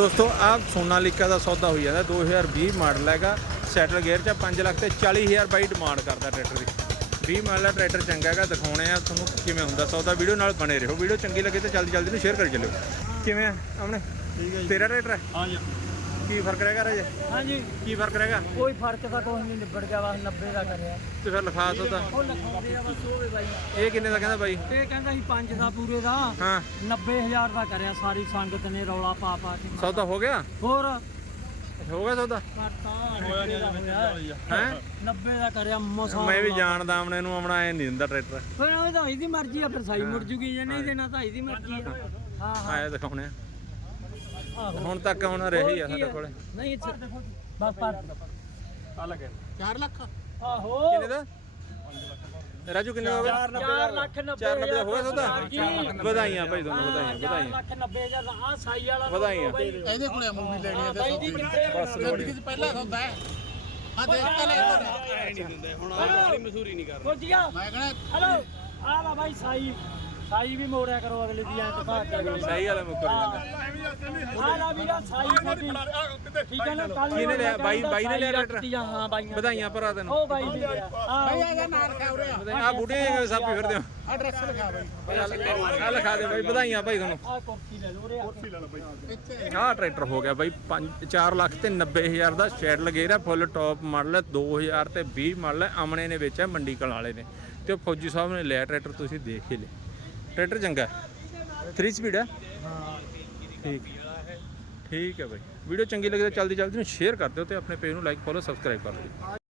ਦੋਸਤੋ ਆ ਸੋਨਾਲੀਕਾ ਦਾ ਸੌਦਾ ਹੋਈ ਜਾਂਦਾ 2020 ਮਾਡਲ ਹੈਗਾ ਸੈਟਲ ਗੇਅਰ ਚ 5 ਲੱਖ ਤੇ 40000 ਬਾਈ ਡਿਮਾਂਡ ਕਰਦਾ ਟਰੈਕਟਰ ਦੀ। 20 ਮਾਡਲ ਦਾ ਟਰੈਕਟਰ ਚੰਗਾ ਹੈਗਾ ਦਿਖਾਉਣੇ ਆ ਤੁਹਾਨੂੰ ਕਿਵੇਂ ਹੁੰਦਾ ਸੌਦਾ। ਵੀਡੀਓ ਨਾਲ ਬਣੇ ਰਹੋ ਵੀਡੀਓ ਚੰਗੀ ਲੱਗੇ ਤਾਂ ਜਲਦੀ ਜਲਦੀ ਨੂੰ ਸ਼ੇਅਰ ਕਰੀ ਚੱਲਿਓ। ਕਿਵੇਂ ਆ ਆਮਣੇ? ਠੀਕ ਹੈ ਜੀ। ਤੇਰਾ ਟਰੈਕਟਰ ਹੈ? ਹਾਂ ਜੀ ਕੀ ਫ਼ਰਕ ਰਹੇਗਾ ਰਾਜੇ? ਹਾਂਜੀ। ਕੀ ਫ਼ਰਕ ਰਹੇਗਾ ਕੋਈ ਫ਼ਰਕ ਤਾਂ ਕੋਈ ਨਹੀਂ ਨਿਬੜ ਗਿਆ ਬਸ 90 ਦਾ ਕਰਿਆ। ਤੇ ਫਿਰ ਲਿਖਾ ਸੌਦਾ ਉਹ ਲਿਖਾਉਂਦੇ ਆ ਬਸ ਹੋਵੇ ਬਾਈ। ਇਹ ਕਿੰਨੇ ਦਾ ਕਹਿੰਦਾ ਬਾਈ? ਇਹ ਕਹਿੰਦਾ ਸੀ 5 ਦਾ ਪੂਰੇ ਦਾ। ਹਾਂ। 90000 ਦਾ ਕਰਿਆ ਸਾਰੀ ਸੰਗਤ ਨੇ ਰੌਲਾ ਪਾ ਪਾ ਕੇ। ਸੌਦਾ ਹੋ ਗਿਆ? ਹੋਰ? ਹੋ ਗਿਆ ਸੌਦਾ ਕਰਤਾ ਹੋਇਆ ਨਹੀਂ ਦਾ ਅਜੇ ਹੋਇਆ। ਵਿੱਚ ਹੈ 90 ਦਾ ਕਰਿਆ ਮਸਾ ਮੈਂ ਵੀ ਜਾਣਦਾ ਆਮਣੇ ਨੂੰ ਆਮਣਾ ਐ ਨਹੀਂ ਦਿੰਦਾ ਟਰੈਕਟਰ ਫਿਰ ਉਹ ਤਾਂ ਇਹਦੀ ਮਰਜ਼ੀ ਆ ਫਿਰ ਸਾਈ ਮੁੜ ਜੂਗੀ ਜੇ ਨਹੀਂ ਦੇਣਾ ਤਾਂ ਇਹਦੀ ਮਰਜ਼ੀ ਆ। ਹਾਂ ਹਾਂ। ਆਇਆ ਦਿਖਾਉਣੇ ਆ। ਹੁਣ ਤੱਕ ਹੁਣ ਰਹੀ ਆ ਸਾਡੇ ਕੋਲੇ। ਨਹੀਂ ਇੱਥੇ ਬਸ ਪਰ ਆ ਲੱਗੇ 4 ਲੱਖ? ਆਹੋ। ਕਿੰਨੇ ਦਾ? ਰਾਜੂ ਕਿੰਨੇ ਦਾ ਹੋ ਗਿਆ 4 ਲੱਖ 90 ਚਾਰ ਨੱਬੇ ਦਾ ਹੋ ਗਿਆ ਸੌਦਾ ਜੀ। ਵਧਾਈਆਂ ਭਾਈ ਤੁਹਾਨੂੰ ਵਧਾਈਆਂ 4 ਵਧਾਈਆਂ। ਲੱਖ 90 ਹਜ਼ਾਰ ਆ ਸਾਈ ਵਾਲਾ ਵਧਾਈਆਂ। ਇਹਦੇ ਕੋਲੇ ਮੂਵੀ ਲੈਣੀ ਹੈ ਬਾਈ ਜੀ ਕਿੱਥੇ ਆ? ਬਸ ਜ਼ਿੰਦਗੀ 'ਚ ਪਹਿਲਾ ਹੁੰਦਾ ਹੈ। ਆ ਦੇਖ ਕੇ ਲੈ ਪੁੱਜ ਗਿਆ ਮੈਂ ਕਹਣਾ ਹਲੋ ਆ ਲਾ ਬਾਈ ਸਾਈ। ਸਾਈ ਵੀ ਮੋੜਿਆ ਕਰੋ ਅਗਲੇ ਦੀ ਐਂ ਤਪਾ ਕੇ ਅਗਲੀ ਸਹੀ ਹੈ। ਮੁੱਕਰ ਆ ਲਾ ਵੀਰਾ ਸਾਈ ਸਾਡੀ ਠੀਕ ਹੈ ਨਾ? ਕੱਲ ਕਿਹਨੇ ਲਿਆ? ਬਾਈ- ਬਾਈ ਨੇ ਲਿਆ ਟਰੈਕਟਰ? ਹਾਂ ਬਾਈਆਂ ਵਧਾਈਆਂ ਭਰਾ ਤੈਨੂੰ। ਉਹ ਬਾਈ ਨੇ ਲਿਆ। ਆ ਇਹਦਾ ਨਾਮ ਲਿਖਾ ਉਰੇ ਆ। ਬੁੱਢੇ ਫਿਰਦੇ ਹੋ? ਐਡਰੈਸ ਲਿਖਾ ਬਈ। ਆ ਲਿਖਾ ਦੇ ਬਾਈ ਵਧਾਈਆਂ ਭਾਈ ਤੁਹਾਨੂੰ। ਆ ਕੁਰਸੀ ਲੈ ਲਓ ਰੇ ਇੱਥੇ। ਆਹ ਟਰੈਕਟਰ ਹੋ ਗਿਆ ਬਾਈ 4 ਲੱਖ ਤੇ 90000 ਦਾ ਸ਼ੈਡ ਲਗੇਰਾ ਫੁੱਲ ਟੌਪ ਮਾਡਲ ਹੈ 2000 ਤੇ 20 ਮਾਡਲ ਹੈ ਅਮਨੇ ਨੇ ਵੇਚਿਆ ਮੰਡੀ ਕਲ ਵਾਲੇ ਨੇ। ਤੇ ਉਹ ਫੌਜੀ ਸਾਹਿਬ ਨੇ ਲਿਆ ਟਰੈਕਟਰ ਤੁਸੀਂ ਦੇਖ ਹੀ ਲਿਆ ਟਰੈਕਟਰ ਚੰਗਾ 3 ਸਪੀਡ ਹੈ? ਠੀਕ। ਠੀਕ ਹੈ ਬਾਈ। ਵੀਡੀਓ ਚੰਗੀ ਲੱਗੇ ਤਾਂ ਜਲਦੀ ਜਲਦੀ ਨੂੰ ਸ਼ੇਅਰ ਕਰ ਦਿਓ ਤੇ ਆਪਣੇ ਪੇਜ ਨੂੰ ਲਾਈਕ ਫੋਲੋ ਸਬਸਕ੍ਰਾਈਬ ਕਰ ਦਿਓ।